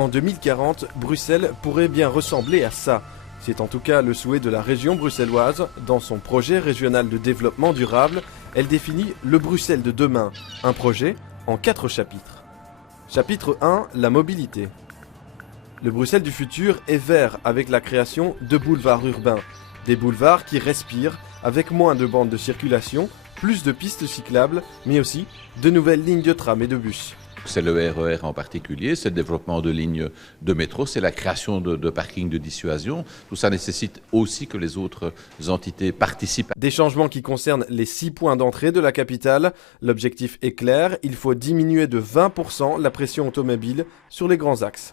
En 2040, Bruxelles pourrait bien ressembler à ça. C'est en tout cas le souhait de la région bruxelloise. Dans son projet régional de développement durable, elle définit le Bruxelles de demain, un projet en 4 chapitres. Chapitre 1, la mobilité. Le Bruxelles du futur est vert avec la création de boulevards urbains. Des boulevards qui respirent avec moins de bandes de circulation, plus de pistes cyclables, mais aussi de nouvelles lignes de tram et de bus. C'est le RER en particulier, c'est le développement de lignes de métro, c'est la création de parkings de dissuasion. Tout ça nécessite aussi que les autres entités participent. Des changements qui concernent les 6 points d'entrée de la capitale. L'objectif est clair, il faut diminuer de 20% la pression automobile sur les grands axes.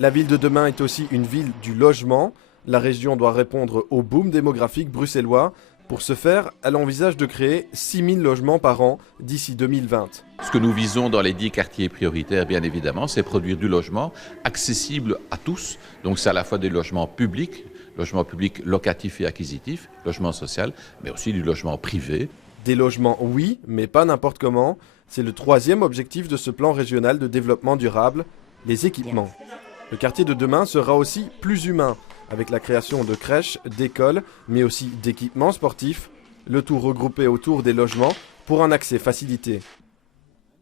La ville de demain est aussi une ville du logement. La région doit répondre au boom démographique bruxellois. Pour ce faire, elle envisage de créer 6000 logements par an d'ici 2020. Ce que nous visons dans les 10 quartiers prioritaires, bien évidemment, c'est produire du logement accessible à tous. Donc c'est à la fois des logements publics locatifs et acquisitifs, logement social, mais aussi du logement privé. Des logements, oui, mais pas n'importe comment. C'est le 3e objectif de ce plan régional de développement durable, les équipements. Le quartier de demain sera aussi plus humain, avec la création de crèches, d'écoles, mais aussi d'équipements sportifs, le tout regroupé autour des logements pour un accès facilité.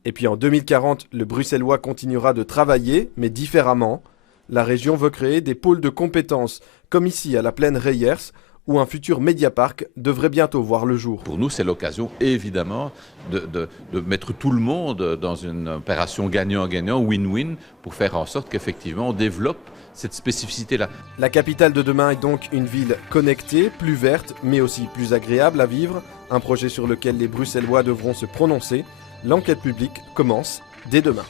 Et puis en 2040, le Bruxellois continuera de travailler, mais différemment. La région veut créer des pôles de compétences, comme ici à la plaine Reyers, où un futur médiaparc devrait bientôt voir le jour. Pour nous, c'est l'occasion, évidemment, de mettre tout le monde dans une opération gagnant-gagnant, win-win, pour faire en sorte qu'effectivement, on développe cette spécificité-là. La capitale de demain est donc une ville connectée, plus verte, mais aussi plus agréable à vivre. Un projet sur lequel les Bruxellois devront se prononcer. L'enquête publique commence dès demain.